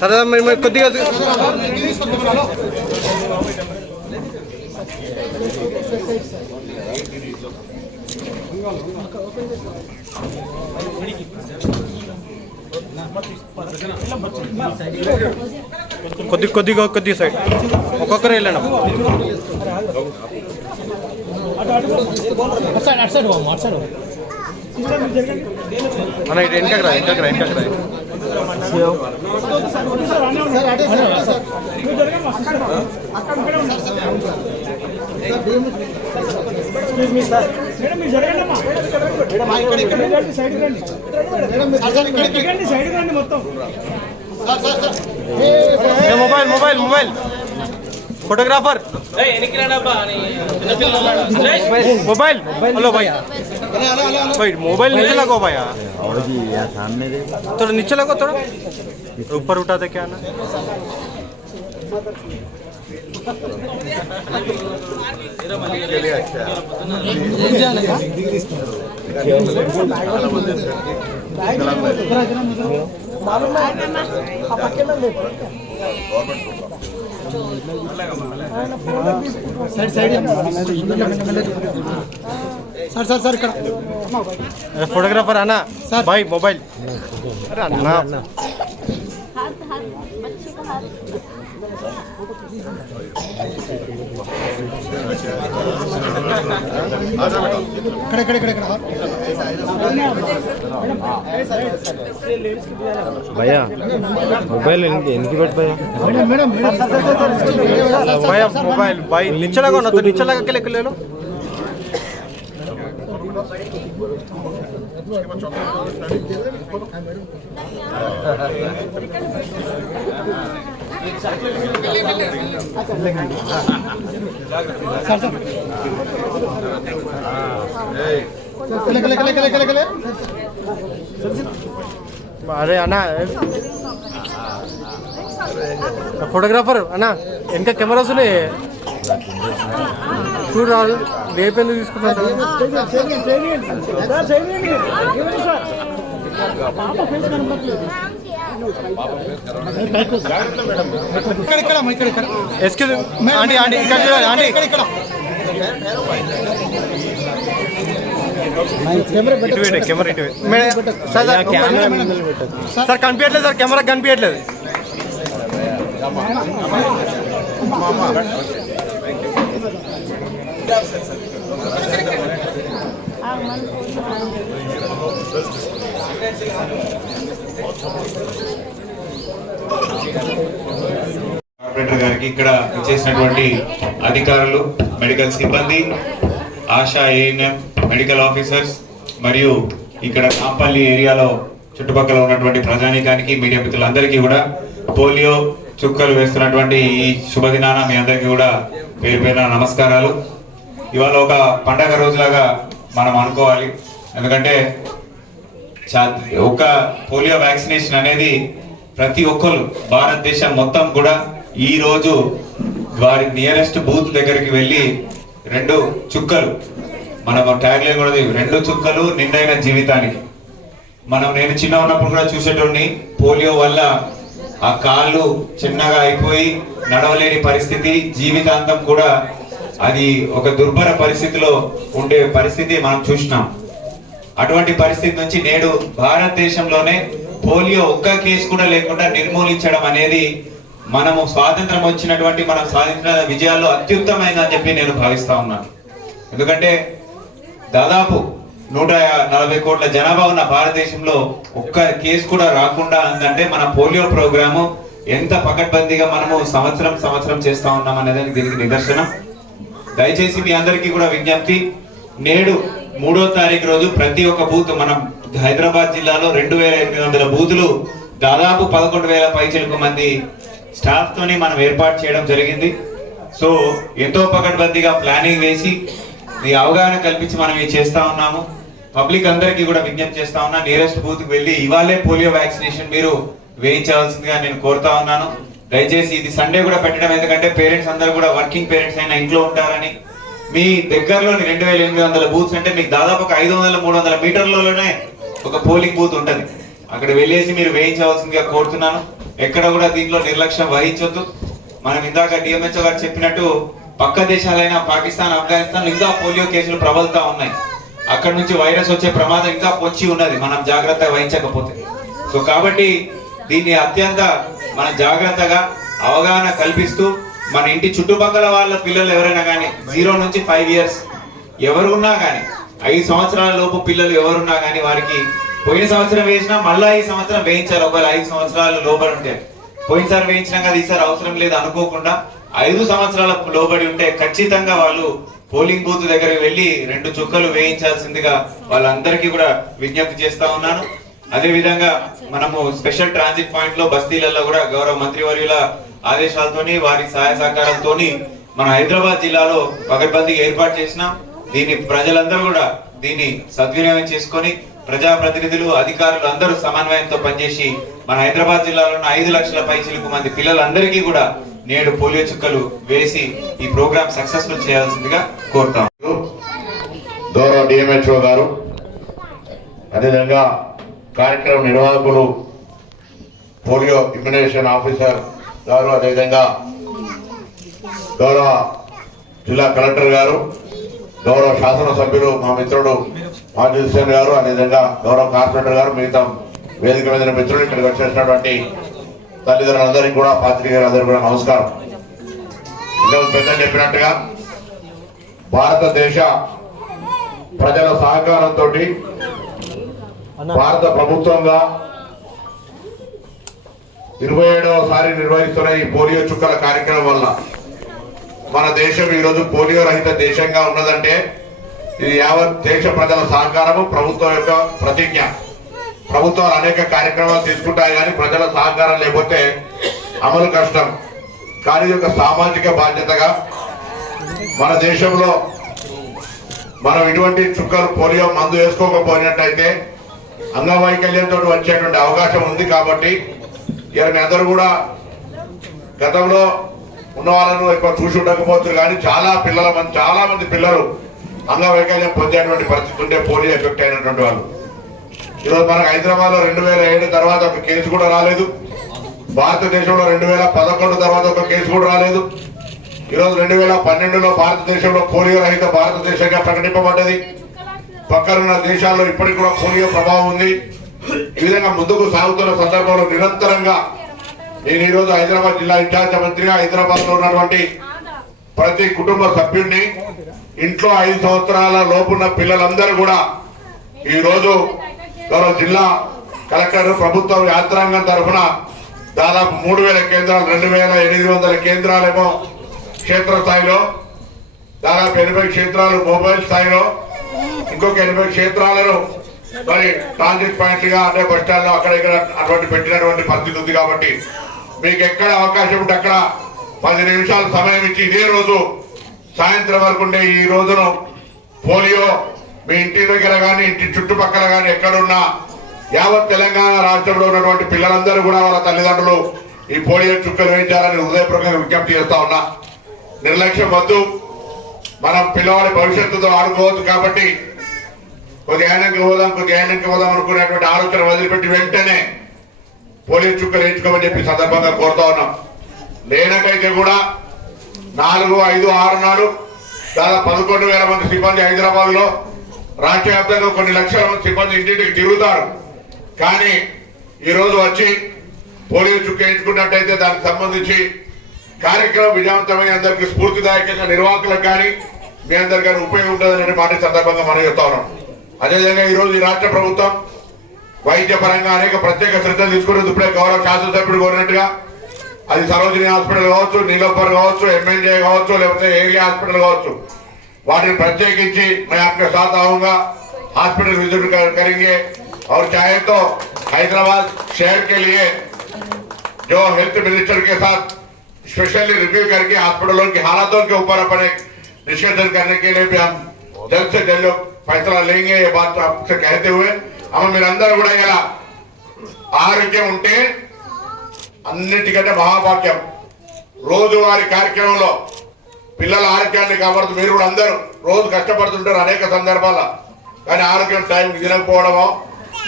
సరే మేము కొద్దిగా కొద్దిగా సైడ్ ఒక్కొక్కరు వెళ్ళండి అన్న ఇటు వెనకకు రా మొబైల్ फोटोग्राफर मोबाइल हेलो भाई भाई मोबाइल नीचे लगो भैया सामने थोड़ा नीचे लगो थोड़ा ऊपर उठा दे क्या ना सर फोटोग्राफर आना भाई मोबाइल अरे अन्ना भैया मोबाइल इनकी बैठ भैया मोबाइल भाई नीचे लगा ना तो नीचे लगा के ले लो अरे अन्ना फोटोग्राफर अन्ना इनका कैमरा सुने చూడు రాదు రేపు ఎందుకు తీసుకుంటాను ఎక్స్క్యూజ్ ఆంటీ ఆంటీ ఇక్కడ చూడండి ఆంటీ కెమెరా ఇటు సార్ కనిపించట్లేదు సార్ కెమెరా కనిపించట్లేదు కార్పొరేటర్ గారికి ఇక్కడ చేసినటువంటి అధికారులు మెడికల్ సిబ్బంది ఆశా ఏఎన్ఎం మెడికల్ ఆఫీసర్స్ మరియు ఇక్కడ నాంపల్లి ఏరియాలో చుట్టుపక్కల ఉన్నటువంటి ప్రజానీకానికి మీడియా మిత్రులందరికీ కూడా పోలియో చుక్కలు వేస్తున్నటువంటి ఈ శుభదినాన మీ అందరికీ కూడా పేరు పేరున నమస్కారాలు. ఇవాళ ఒక పండగ రోజులాగా మనం అనుకోవాలి. ఎందుకంటే ఒక పోలియో వ్యాక్సినేషన్ అనేది ప్రతి ఒక్కరు భారతదేశం మొత్తం కూడా ఈ రోజు వారి నియరెస్ట్ బూత్ దగ్గరికి వెళ్ళి 2 చుక్కలు మనం ట్యాగ్ లైన్ కూడా 2 చుక్కలు నిండైన జీవితానికి. నేను చిన్న ఉన్నప్పుడు కూడా చూసేటోడిని పోలియో వల్ల ఆ కాళ్ళు చిన్నగా అయిపోయి నడవలేని పరిస్థితి, జీవితాంతం కూడా అది ఒక దుర్భర పరిస్థితిలో ఉండే పరిస్థితి మనం చూసినాం. అటువంటి పరిస్థితి నుంచి నేడు భారతదేశంలోనే పోలియో ఒక్క కేసు కూడా లేకుండా నిర్మూలించడం అనేది మనము స్వాతంత్రం వచ్చినటువంటి మనం సాధించిన విజయాల్లో అత్యుత్తమైందని చెప్పి నేను భావిస్తా ఉన్నాను. ఎందుకంటే దాదాపు 140 కోట్ల జనాభా ఉన్న భారతదేశంలో ఒక్క కేసు కూడా రాకుండా ఉందంటే మన పోలియో ప్రోగ్రాము ఎంత పకడ్బందీగా మనము సంవత్సరం చేస్తా ఉన్నాం అనేది దీనికి నిదర్శనం. దయచేసి మీ అందరికీ కూడా విజ్ఞప్తి, నేడు 3వ తారీఖు రోజు ప్రతి ఒక్క బూత్ మనం హైదరాబాద్ జిల్లాలో 2800 బూతులు దాదాపు 11,000 పైచిలకు మంది స్టాఫ్ తోని మనం ఏర్పాటు చేయడం జరిగింది. సో ఎంతో పకడ్బందీగా ప్లానింగ్ వేసి ఈ అవగాహన కల్పించి మనం ఇది చేస్తా ఉన్నాము. పబ్లిక్ అందరికీ కూడా విజ్ఞప్తి చేస్తా ఉన్నా, నియరెస్ట్ బూత్ కు వెళ్ళి ఇవాళే పోలియో వ్యాక్సినేషన్ మీరు వేయించవలసిందిగా నేను కోరుతా ఉన్నాను. దయచేసి ఇది సండే కూడా పెట్టడం, ఎందుకంటే పేరెంట్స్ అందరూ కూడా వర్కింగ్ పేరెంట్స్ అయినా ఇంట్లో ఉంటారని మీ దగ్గరలోని 2800 బూత్స్ అంటే మీకు దాదాపు ఒక 500-300 మీటర్లలోనే ఒక పోలింగ్ బూత్ ఉంటది. అక్కడ వెళ్ళేసి మీరు వేయించవలసిందిగా కోరుతున్నాను. ఎక్కడ కూడా దీంట్లో నిర్లక్ష్యం వహించొద్దు. మనం ఇందాక డిఎంహెచ్ఓ గారు చెప్పినట్టు పక్క దేశాలైన పాకిస్తాన్, ఆఫ్ఘనిస్తాన్ ఇంకా పోలియో కేసులు ప్రబలుతా ఉన్నాయి. అక్కడ నుంచి వైరస్ వచ్చే ప్రమాదం ఇంకా పొంచి ఉన్నది మనం జాగ్రత్త వహించకపోతే. సో కాబట్టి దీన్ని అత్యంత మన జాగ్రత్తగా అవగాహన కల్పిస్తూ మన ఇంటి చుట్టుపక్కల వాళ్ళ పిల్లలు ఎవరైనా కానీ 0 నుంచి 5 ఇయర్స్ ఎవరున్నా కానీ 5 సంవత్సరాల లోపు పిల్లలు ఎవరున్నా కానీ వారికి పోయిన సంవత్సరం వేసినా మళ్ళా ఈ సంవత్సరం వేయించాలి. ఒకవేళ 5 సంవత్సరాలు లోబడి ఉంటే, పోయినసారి వేయించినా కదా ఈసారి అవసరం లేదు అనుకోకుండా 5 సంవత్సరాల లోబడి ఉంటే ఖచ్చితంగా వాళ్ళు పోలింగ్ బూత్ దగ్గరికి వెళ్ళి 2 చుక్కలు వేయించాల్సిందిగా వాళ్ళందరికీ కూడా విజ్ఞప్తి చేస్తా ఉన్నాను. అదే విధంగా మనము స్పెషల్ ట్రాన్సిట్ పాయింట్ లో బస్తీలలో కూడా గౌరవ మంత్రివర్యుల ఆదేశాలతోని వారి సహాయ సహకారాలతోని మన హైదరాబాద్ జిల్లాలో పకడ్బందీగా ఏర్పాటు చేసినాం. దీన్ని ప్రజలందరూ కూడా దీన్ని సద్వినియోగం చేసుకొని ప్రజాప్రతినిధులు, అధికారులు అందరూ సమన్వయంతో పనిచేసి మన హైదరాబాద్ జిల్లాలో 5 లక్షల పైచిలకు మంది పిల్లలందరికీ కూడా నేడు పోలియో చుక్కలు వేసి ఈ ప్రోగ్రామ్ సక్సెస్ఫుల్ చేయాల్సిందిగా కోరుతాం. గౌరవ డిఎంహెచ్ఓ గారు, అదేవిధంగా కార్యక్రమ నిర్వాహకులు, పోలియో ఇమ్యునైజేషన్ ఆఫీసర్ గారు, అదేవిధంగా గౌరవ జిల్లా కలెక్టర్ గారు, గౌరవ శాసనసభ్యులు మా మిత్రుడు మాజీ హుస్సేన్ గారు, అదేవిధంగా గౌరవ కార్పొరేటర్ గారు, మిగతా వేదిక మీద మిత్రులు, ఇక్కడికి వచ్చేసినటువంటి తల్లిదండ్రులందరికీ కూడా, పాత్రికేయులందరికీ కూడా నమస్కారం. ఇంతకు పెద్ద చెప్పినట్టుగా భారతదేశ ప్రజల సహకారంతో భారత ప్రభుత్వంగా 27వసారి నిర్వహిస్తున్న ఈ పోలియో చుక్కల కార్యక్రమం వల్ల మన దేశం ఈరోజు పోలియో రహిత దేశంగా ఉన్నదంటే ఇది యావత్ దేశ ప్రజల సహకారము, ప్రభుత్వం యొక్క ప్రతిజ్ఞ. ప్రభుత్వాలు అనేక కార్యక్రమాలు తీసుకుంటాయి కానీ ప్రజల సహకారం లేకపోతే అమలు కష్టం. కానీ యొక్క సామాజిక బాధ్యతగా మన దేశంలో మనం ఇటువంటి చుక్కలు పోలియో మందు వేసుకోకపోయినట్టయితే అంగవైకల్యంతో వచ్చేటువంటి అవకాశం ఉంది. కాబట్టి మీ అందరూ కూడా గతంలో ఉన్న వాళ్ళను ఎక్కువ చూసి ఉండకపోతున్నారు కానీ చాలా మంది పిల్లలు అంగవైకల్యం పొందేటువంటి పరిస్థితి ఉంటే పోలియో ఎఫెక్ట్ అయినటువంటి వాళ్ళు. ఈరోజు మనకు హైదరాబాద్ లో 2007 తర్వాత ఒక కేసు కూడా రాలేదు. భారతదేశంలో 2011 తర్వాత ఒక కేసు కూడా రాలేదు. ఈరోజు 2012లో భారతదేశంలో పోలియో రహిత భారతదేశంగా ప్రకటింపబడ్డది. పక్కనున్న దేశాల్లో ఇప్పటికి కూడా పోలియో ప్రభావం ఉంది. ఈ విధంగా ముందుకు సాగుతున్న సందర్భంలో నిరంతరంగా నేను ఈరోజు హైదరాబాద్ జిల్లా ఇన్ఛార్జ్ మంత్రిగా హైదరాబాద్ లో ఉన్నటువంటి ప్రతి కుటుంబ సభ్యుడిని ఇంట్లో 5 సంవత్సరాల లోపున్న పిల్లలందరూ కూడా ఈ రోజు గౌరవ జిల్లా కలెక్టర్, ప్రభుత్వం యాంత్రాంగం తరఫున దాదాపు 3000 కేంద్రాలు, 2800 కేంద్రాలేమో క్షేత్రస్థాయిలో, దాదాపు 80 క్షేత్రాలు మొబైల్ స్థాయిలో, ఇంకొక 80 క్షేత్రాలను మరి ట్రాన్సిట్ పాయింట్లుగా అంటే బస్ స్టాండ్ లో అక్కడ ఇక్కడ అటువంటి పెట్టినటువంటి పరిస్థితి ఉంది. కాబట్టి మీకు ఎక్కడ అవకాశం ఉంటే అక్కడ 10 నిమిషాలు సమయం ఇచ్చి ఇదే రోజు సాయంత్రం వరకు ఉండే ఈ రోజును పోలియో మీ ఇంటి దగ్గర కానీ ఇంటి చుట్టుపక్కల కానీ ఎక్కడున్నా యావత్ తెలంగాణ రాష్ట్రంలో ఉన్నటువంటి పిల్లలందరూ కూడా వాళ్ళ తల్లిదండ్రులు ఈ పోలియో చుక్కలు వేయించాలని హృదయపూర్వకంగా విజ్ఞప్తి చేస్తా ఉన్నా. నిర్లక్ష్యం వద్దు. మనం పిల్లవాడి భవిష్యత్తుతో ఆడుకోవద్దు. కాబట్టి కొద్ది ఆయనకి పోదాం అనుకునేటువంటి ఆలోచన వదిలిపెట్టి వెంటనే పోలియో చుక్కలు వేయించుకోమని చెప్పి సందర్భంగా కోరుతా ఉన్నాం. లేనకైతే కూడా 4, 5, 6 నాడు దాదాపు 11,000 మంది సిబ్బంది హైదరాబాద్ లో రాష్ట్ర వ్యాప్తంగా కొన్ని లక్షల మంది సిబ్బంది ఇంటింటికి తిరుగుతారు. కానీ ఈ రోజు వచ్చి పోలియో చుక్క వేయించుకున్నట్టయితే దానికి సంబంధించి కార్యక్రమం విజయవంతమైన అందరికీ స్ఫూర్తిదాయకంగా నిర్వాహకులకు కానీ మీ అందరికీ ఉపయోగం ఉంటుందనే మాట సందర్భంగా మనం చెప్తా ఉన్నాం. అదేవిధంగా ఈ రోజు ఈ రాష్ట్ర ప్రభుత్వం వైద్య పరంగా అనేక ప్రత్యేక శ్రద్ధలు తీసుకునేది. ఇప్పుడే గౌరవ శాసనసభ్యుడు కోరినట్టుగా అది సరోజిని హాస్పిటల్ కావచ్చు, నీలోఫర్ కావచ్చు, ఎంఎన్జే కావచ్చు, లేకపోతే ఏరియా హాస్పిటల్ కావచ్చు, వాటిని ప్రత్యేకించి मैं आपके साथ आऊंगा, हॉस्पिटल विजिट करेंगे और चाहे तो हैदराबाद शहर के लिए जो हेल्थ मिनिस्टर के साथ स्पेशली रिव्यू करके हॉस्पिटलों की हालातों के ऊपर अपने डिस्कशन करने के लिए भी हम जल्द से जल्द फैसला लेंगे. ये बात आपसे कहते हुए हम మీరందరూ కూడా ఇలా ఆరోగ్యం ఉంటే అన్నిటికంటే మహాభాగ్యం. రోజువారీ కార్యక్రమంలో పిల్లల ఆరోగ్యాన్ని కాపాడుతూ మీరు కూడా అందరూ రోజు కష్టపడుతుంటారు అనేక సందర్భాల, కానీ ఆరోగ్యం టైం తినకపోవడమో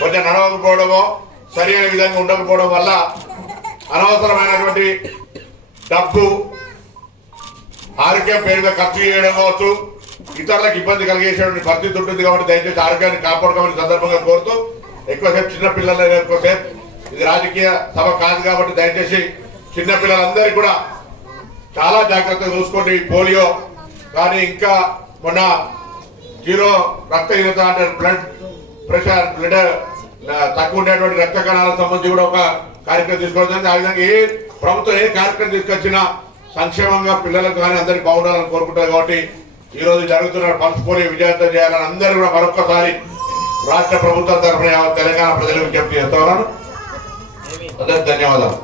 కొంచెం నడవకపోవడమో సరైన విధంగా ఉండకపోవడం వల్ల అనవసరమైనటువంటి డబ్బు ఆరోగ్యం పేరుగా ఖర్చు చేయడం కావచ్చు, ఇతరులకు ఇబ్బంది కలిగేసేటువంటి పరిస్థితి ఉంటుంది. కాబట్టి దయచేసి ఆరోగ్యాన్ని కాపాడుకోవాలని సందర్భంగా కోరుతూ, ఎక్కువసేపు చిన్నపిల్లలు ఎక్కువసేపు ఇది రాజకీయ సభ కాదు కాబట్టి దయచేసి చిన్నపిల్లలందరికీ కూడా చాలా జాగ్రత్తగా చూసుకోండి. పోలియో కానీ ఇంకా మొన్న జీరో రక్తహీనత అంటే బ్లడ్ ప్రెషర్ బ్లడ్ తక్కువ ఉండేటువంటి రక్త కణాలకు సంబంధించి కూడా ఒక కార్యక్రమం తీసుకోవడం. ఆ విధంగా ఏ ప్రభుత్వం ఏ కార్యక్రమం తీసుకొచ్చినా సంక్షేమంగా పిల్లలకు కానీ అందరికి బాగుండాలని కోరుకుంటారు. కాబట్టి ఈ రోజు జరుగుతున్న పల్స్ పోలియో విజయవంతం చేయాలని అందరూ కూడా మరొక్కసారి రాష్ట్ర ప్రభుత్వం తరఫున తెలంగాణ ప్రజలకు విజ్ఞప్తి చేస్తా ఉన్నాను. ధన్యవాదాలు.